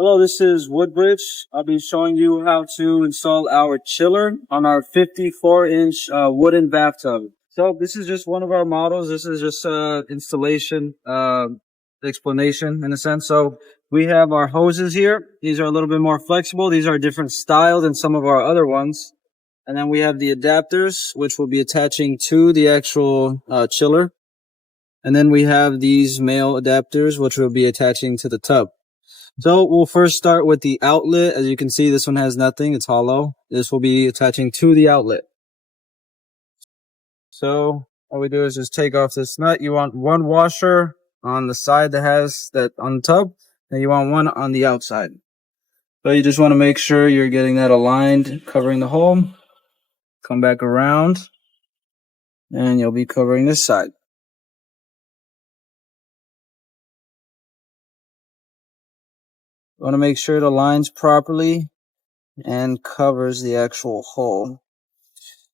Hello, this is WoodBridge. I'll be showing you how to install our chiller on our 54-inch wooden bathtub. So this is just one of our models. This is just installation explanation in a sense. So we have our hoses here. These are a little bit more flexible. These are a different style than some of our other ones. And then we have the adapters, which will be attaching to the actual chiller. And then we have these male adapters, which will be attaching to the tub. So we'll first start with the outlet. As you can see, this one has nothing. It's hollow. This will be attaching to the outlet. So all we do is just take off this nut. You want one washer on the side that has that on the tub, and you want one on the outside. So you just want to make sure you're getting that aligned, covering the hole. Come back around, and you'll be covering this side. You want to make sure it aligns properly and covers the actual hole.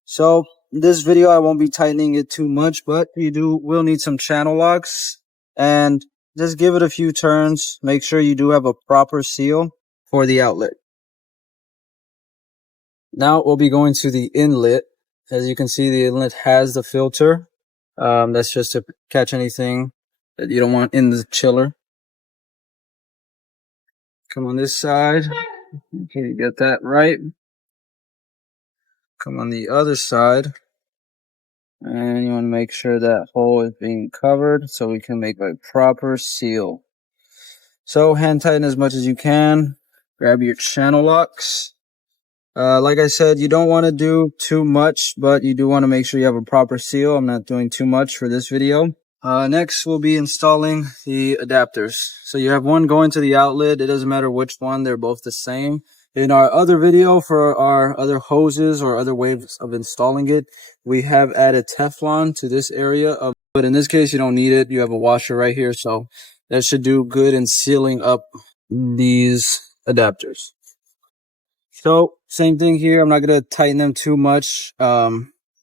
So in this video, I won't be tightening it too much, but you will need some channel locks, and just give it a few turns. Make sure you do have a proper seal for the outlet. Now we'll be going to the inlet. As you can see, the inlet has the filter. That's just to catch anything that you don't want in the chiller. Come on this side. Okay, you get that right. Come on the other side. And you want to make sure that hole is being covered so we can make a proper seal. So hand tighten as much as you can. Grab your channel locks. Like I said, you don't want to do too much, but you do want to make sure you have a proper seal. I'm not doing too much for this video. Next, we'll be installing the adapters. So you have one going to the outlet. It doesn't matter which one. They're both the same. In our other video for our other hoses or other ways of installing it, we have added Teflon to this area. But in this case, you don't need it. You have a washer right here. So that should do good in sealing up these adapters. So same thing here. I'm not going to tighten them too much.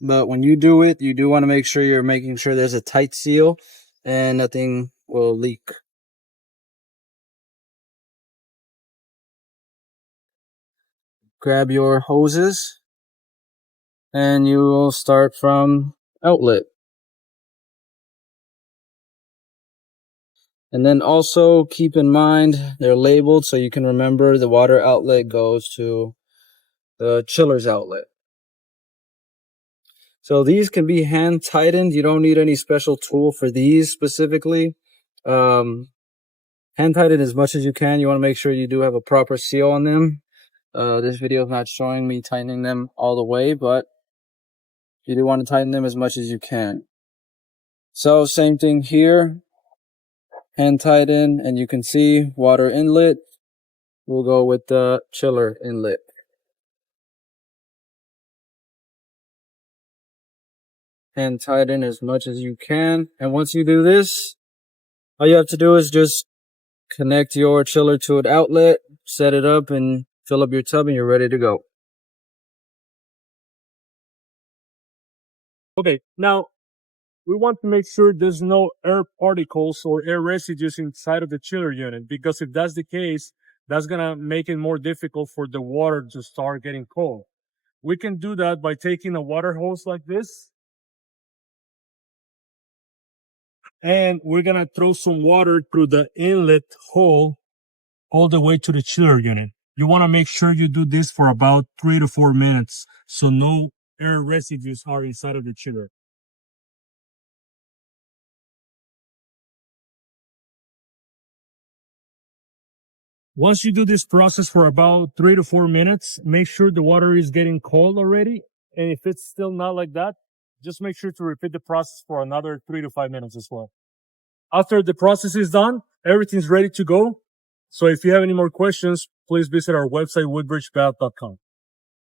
But when you do it, you do want to make sure you're making sure there's a tight seal and nothing will leak. Grab your hoses and you will start from outlet. And then also keep in mind they're labeled so you can remember the water outlet goes to the chiller's outlet. So these can be hand tightened. You don't need any special tool for these specifically. Hand tighten as much as you can. You want to make sure you do have a proper seal on them. This video is not showing me tightening them all the way, but you do want to tighten them as much as you can. So same thing here. Hand tighten, and you can see water inlet. We'll go with the chiller inlet. Hand tighten as much as you can. And once you do this, all you have to do is just connect your chiller to an outlet, set it up, and fill up your tub, and you're ready to go. Okay, now we want to make sure there's no air particles or air residues inside of the chiller unit, because if that's the case, that's gonna make it more difficult for the water to start getting cold. We can do that by taking a water hose like this, and we're gonna throw some water through the inlet hole all the way to the chiller unit. You wanna make sure you do this for about 3 to 4 minutes so no air residues are inside of the chiller. Once you do this process for about 3 to 4 minutes, make sure the water is getting cold already. And if it's still not like that, just make sure to repeat the process for another 3 to 5 minutes as well. After the process is done, everything's ready to go. So if you have any more questions, please visit our website, woodbridgebath.com.